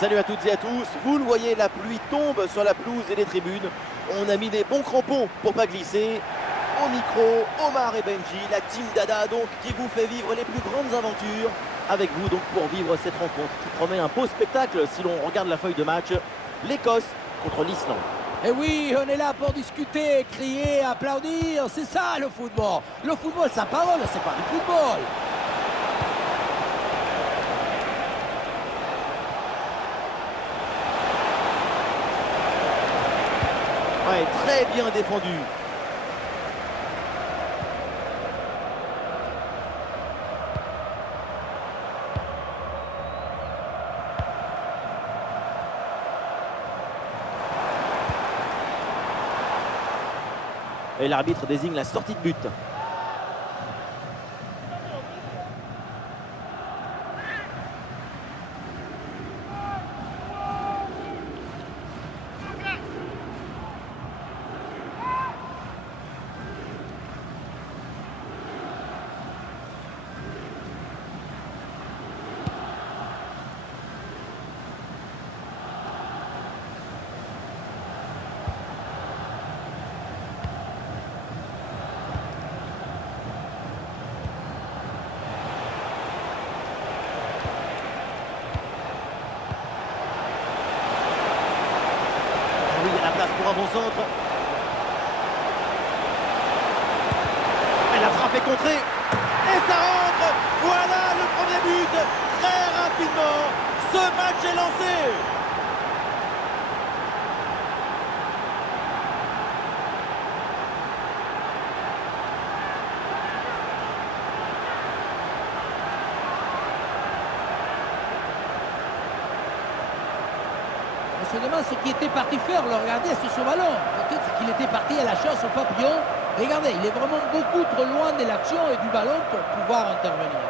Salut à toutes et à tous, vous le voyez, la pluie tombe sur la pelouse et les tribunes. On a mis des bons crampons pour pas glisser. Au micro, Omar et Benji, la team Dada donc qui vous fait vivre les plus grandes aventures. Avec vous donc pour vivre cette rencontre qui promet un beau spectacle si l'on regarde la feuille de match. L'Écosse contre l'Islande. Et oui, on est là pour discuter, crier, applaudir, c'est ça le football. Le football, sa parole, c'est pas du football. Ouais, très bien défendu. Et l'arbitre désigne la sortie de but. Oui, il y a la place pour un bon centre. Et la frappe est contrée. Et ça rentre. Voilà le premier but. Très rapidement, ce match est lancé. On se demande ce qu'il était parti faire, le regarder sur ce ballon. Peut-être qu'il était parti à la chasse au papillon. Regardez, il est vraiment beaucoup trop loin de l'action et du ballon pour pouvoir intervenir.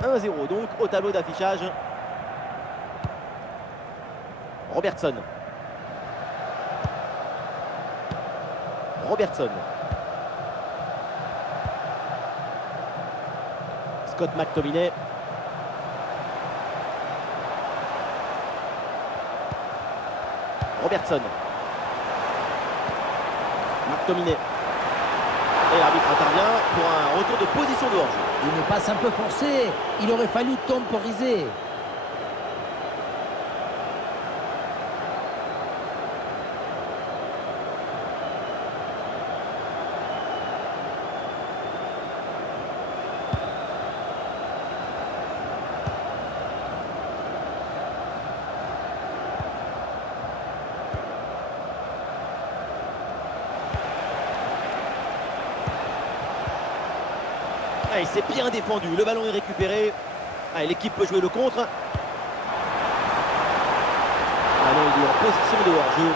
« 1-0 donc au tableau d'affichage. Robertson. Scott McTominay. Robertson. McTominay. Et l'arbitre intervient pour un retour de position de hors-jeu. Il ne passe un peu forcé. Il aurait fallu temporiser. Ah, c'est bien défendu, le ballon est récupéré. Ah, l'équipe peut jouer le contre. Ah non, il est en position de hors-jeu.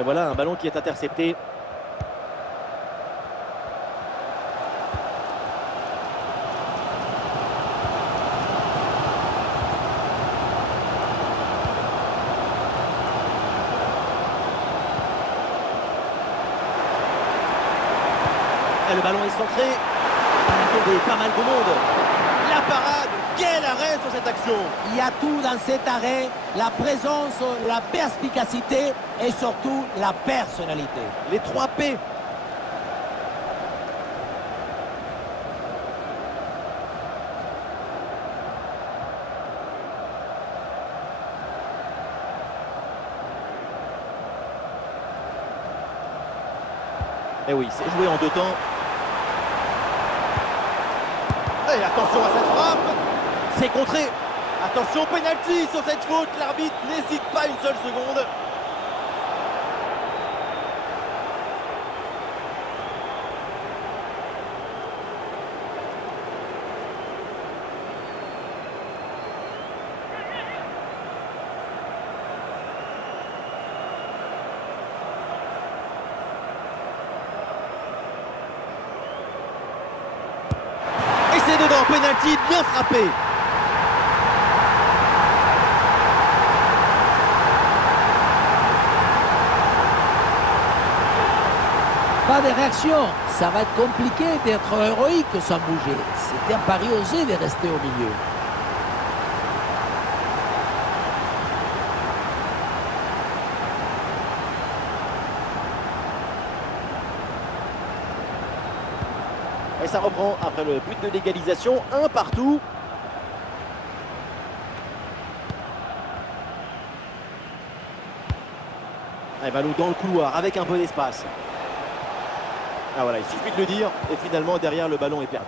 Et voilà un ballon qui est intercepté. Et le ballon est centré. Il a tombé pas mal de monde. La parade, quel arrêt sur cette action. Il y a tout dans cet arrêt, la présence, la perspicacité et surtout la personnalité. Les 3 P. Et oui, c'est joué en 2 temps. Et attention à cette frappe. C'est contré. Attention, penalty sur cette faute. L'arbitre n'hésite pas une seule seconde. C'est dedans, penalty bien frappé. Pas de réaction. Ça va être compliqué d'être héroïque sans bouger. C'était un pari osé de rester au milieu. Et ça reprend après le but de l'égalisation, un partout. Et ballon dans le couloir avec un peu d'espace. Ah voilà, il suffit de le dire et finalement derrière le ballon est perdu.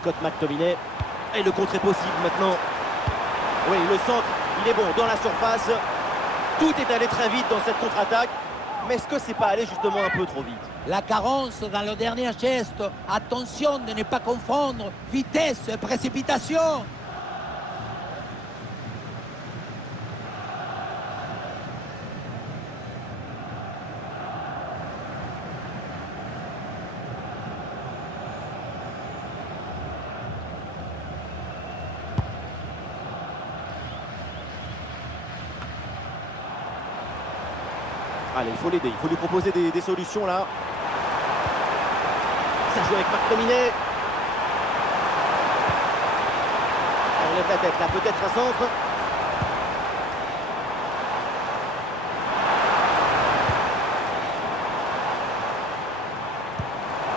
Scott McTominay. Et le contre est possible maintenant. Oui, le centre, il est bon dans la surface. Tout est allé très vite dans cette contre-attaque. Mais est-ce que c'est pas allé justement un peu trop vite? La carence dans le dernier geste. Attention de ne pas confondre vitesse et précipitation. Allez, il faut l'aider, il faut lui proposer des solutions là. Ça joue avec McTominay. On lève la tête là, peut-être un centre.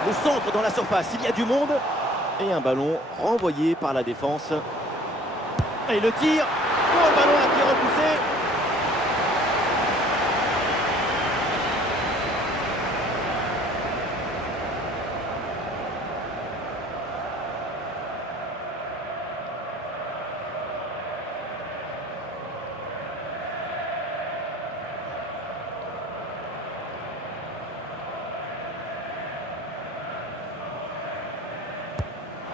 Le centre dans la surface, il y a du monde. Et un ballon renvoyé par la défense. Et le tir. Oh, le ballon là qui est repoussé.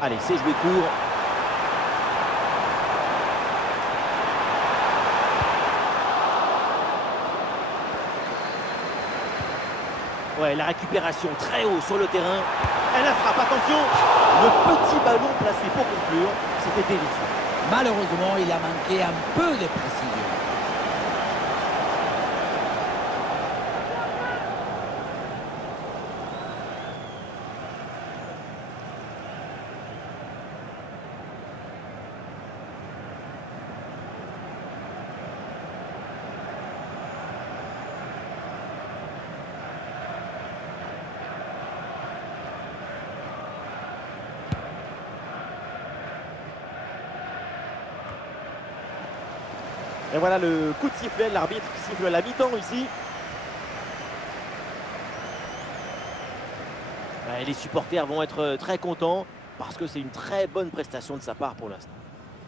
Allez, c'est joué court. Ouais, la récupération très haut sur le terrain. Elle la frappe, attention. Le petit ballon placé pour conclure, c'était délicieux. Malheureusement, il a manqué un peu de précision. Et voilà le coup de sifflet, l'arbitre qui siffle la mi-temps ici. Et les supporters vont être très contents parce que c'est une très bonne prestation de sa part pour l'instant.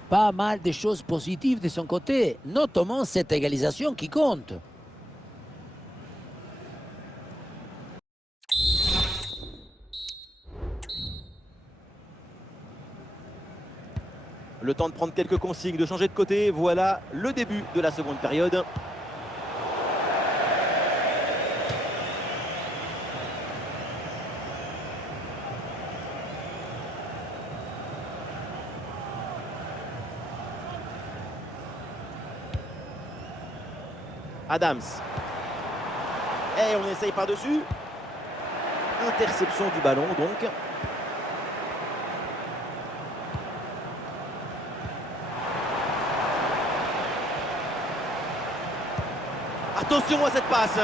Pas mal de choses positives de son côté, notamment cette égalisation qui compte. Le temps de prendre quelques consignes, de changer de côté. Voilà le début de la seconde période. Adams. Et on essaye par-dessus. Interception du ballon donc. Attention à cette passe.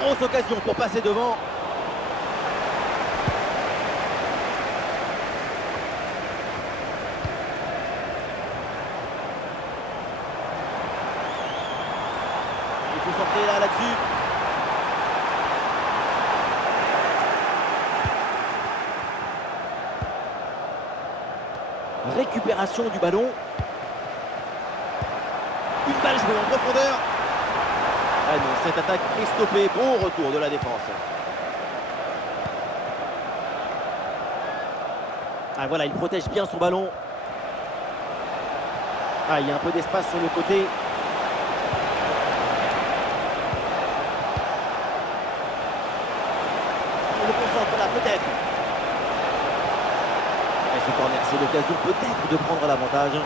Grosse occasion pour passer devant. Il faut sortir là-dessus. Récupération du ballon. Une balle jouée en profondeur. Ah non, cette attaque est stoppée. Bon retour de la défense. Ah voilà, il protège bien son ballon. Ah, il y a un peu d'espace sur le côté. Il le concentre là, peut-être. Et ce corner, c'est l'occasion peut-être de prendre l'avantage.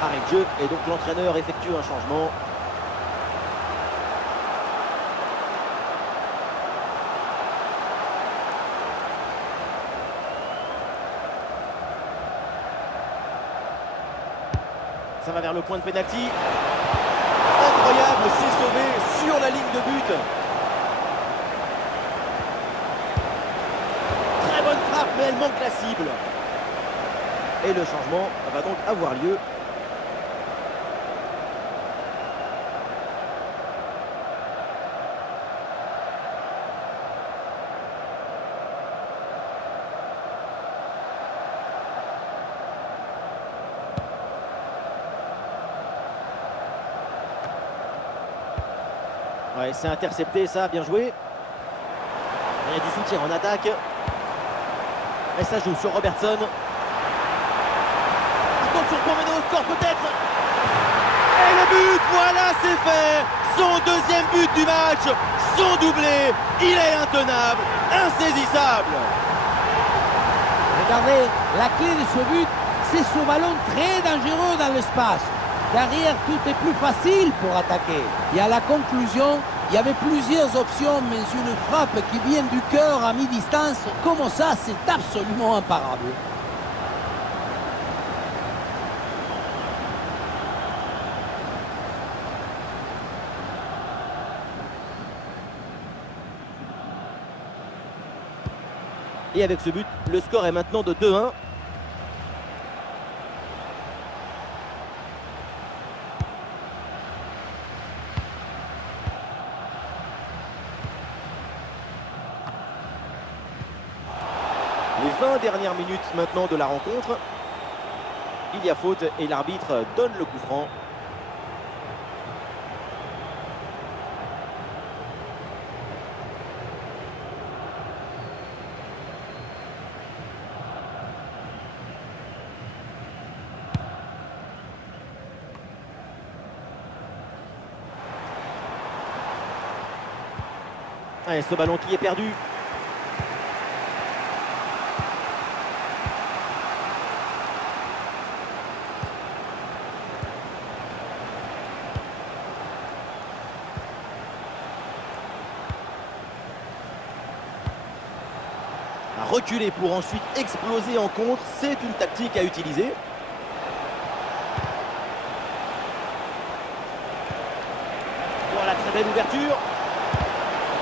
Arrêt de jeu, et donc l'entraîneur effectue un changement. Ça va vers le point de pénalty. Incroyable, c'est sauvé sur la ligne de but. Très bonne frappe, mais elle manque la cible. Et le changement va donc avoir lieu. Ouais, c'est intercepté ça, bien joué. Il y a du soutien en attaque. Et ça joue sur Robertson. Attention pour mener au score peut-être. Et le but, voilà, c'est fait. Son deuxième but du match, son doublé. Il est intenable, insaisissable. Regardez, la clé de ce but, c'est ce ballon très dangereux dans l'espace. Derrière, tout est plus facile pour attaquer. Et à la conclusion, il y avait plusieurs options, mais une frappe qui vient du cœur à mi-distance, comme ça, c'est absolument imparable. Et avec ce but, le score est maintenant de 2-1. Les 20 dernières minutes maintenant de la rencontre. Il y a faute et l'arbitre donne le coup franc. Et ce ballon qui est perdu. À reculer pour ensuite exploser en contre, c'est une tactique à utiliser. Voilà, très belle ouverture.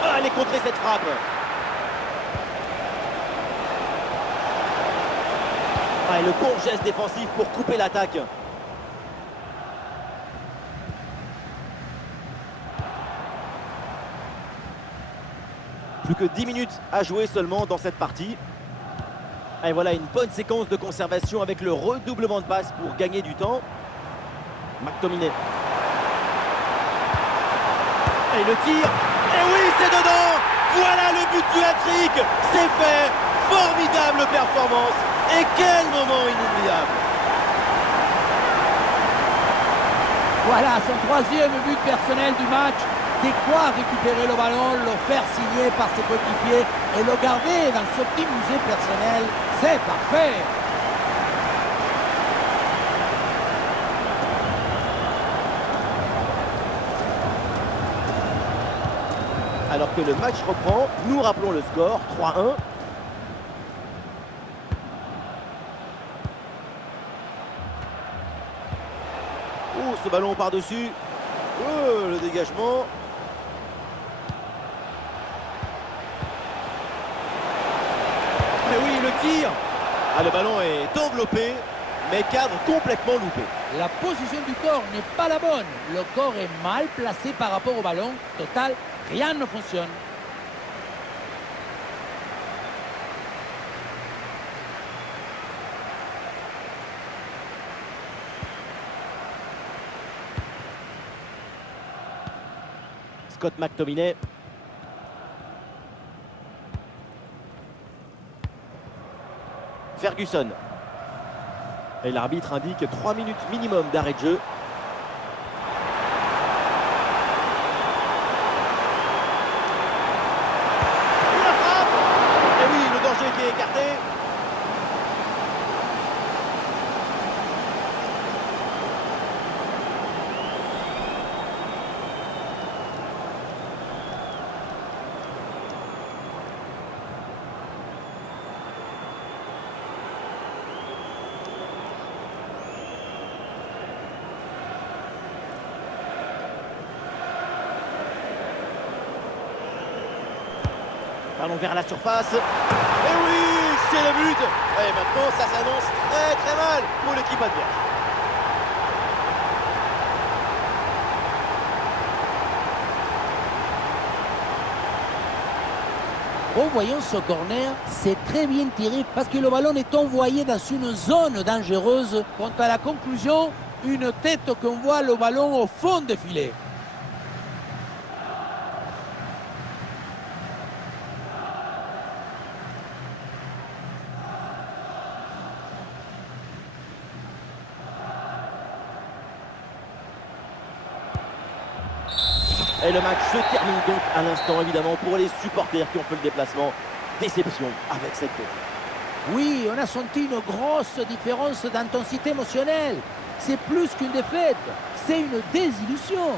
Ah, elle est contrée cette frappe. Ah, et le bon geste défensif pour couper l'attaque. Plus que 10 minutes à jouer seulement dans cette partie. Et voilà une bonne séquence de conservation avec le redoublement de passes pour gagner du temps. McTominay. Et le tir. Et oui, c'est dedans. Voilà le but du hat-trick. C'est fait. Formidable performance. Et quel moment inoubliable. Voilà son troisième but personnel du match. De quoi récupérer le ballon, le faire signer par ses coéquipiers et le garder dans ce petit musée personnel. C'est parfait. Alors que le match reprend, nous rappelons le score, 3-1. Oh, ce ballon par-dessus. Oh, le dégagement. Et oui, le tir. Ah, le ballon est enveloppé, mais cadre complètement loupé. La position du corps n'est pas la bonne. Le corps est mal placé par rapport au ballon. Total, rien ne fonctionne. Scott McTominay. Ferguson. Et l'arbitre indique 3 minutes minimum d'arrêt de jeu. La frappe! Et oui, le danger qui est écarté. Ballon vers la surface. Et oui, c'est le but. Et maintenant, ça s'annonce très mal pour l'équipe adverse. En voyant ce corner, c'est très bien tiré parce que le ballon est envoyé dans une zone dangereuse. Quant à la conclusion, une tête qu'on voit le ballon au fond du filet. Et le match se termine donc à l'instant, évidemment, pour les supporters qui ont fait le déplacement. Déception avec cette défaite. Oui, on a senti une grosse différence d'intensité émotionnelle. C'est plus qu'une défaite, c'est une désillusion.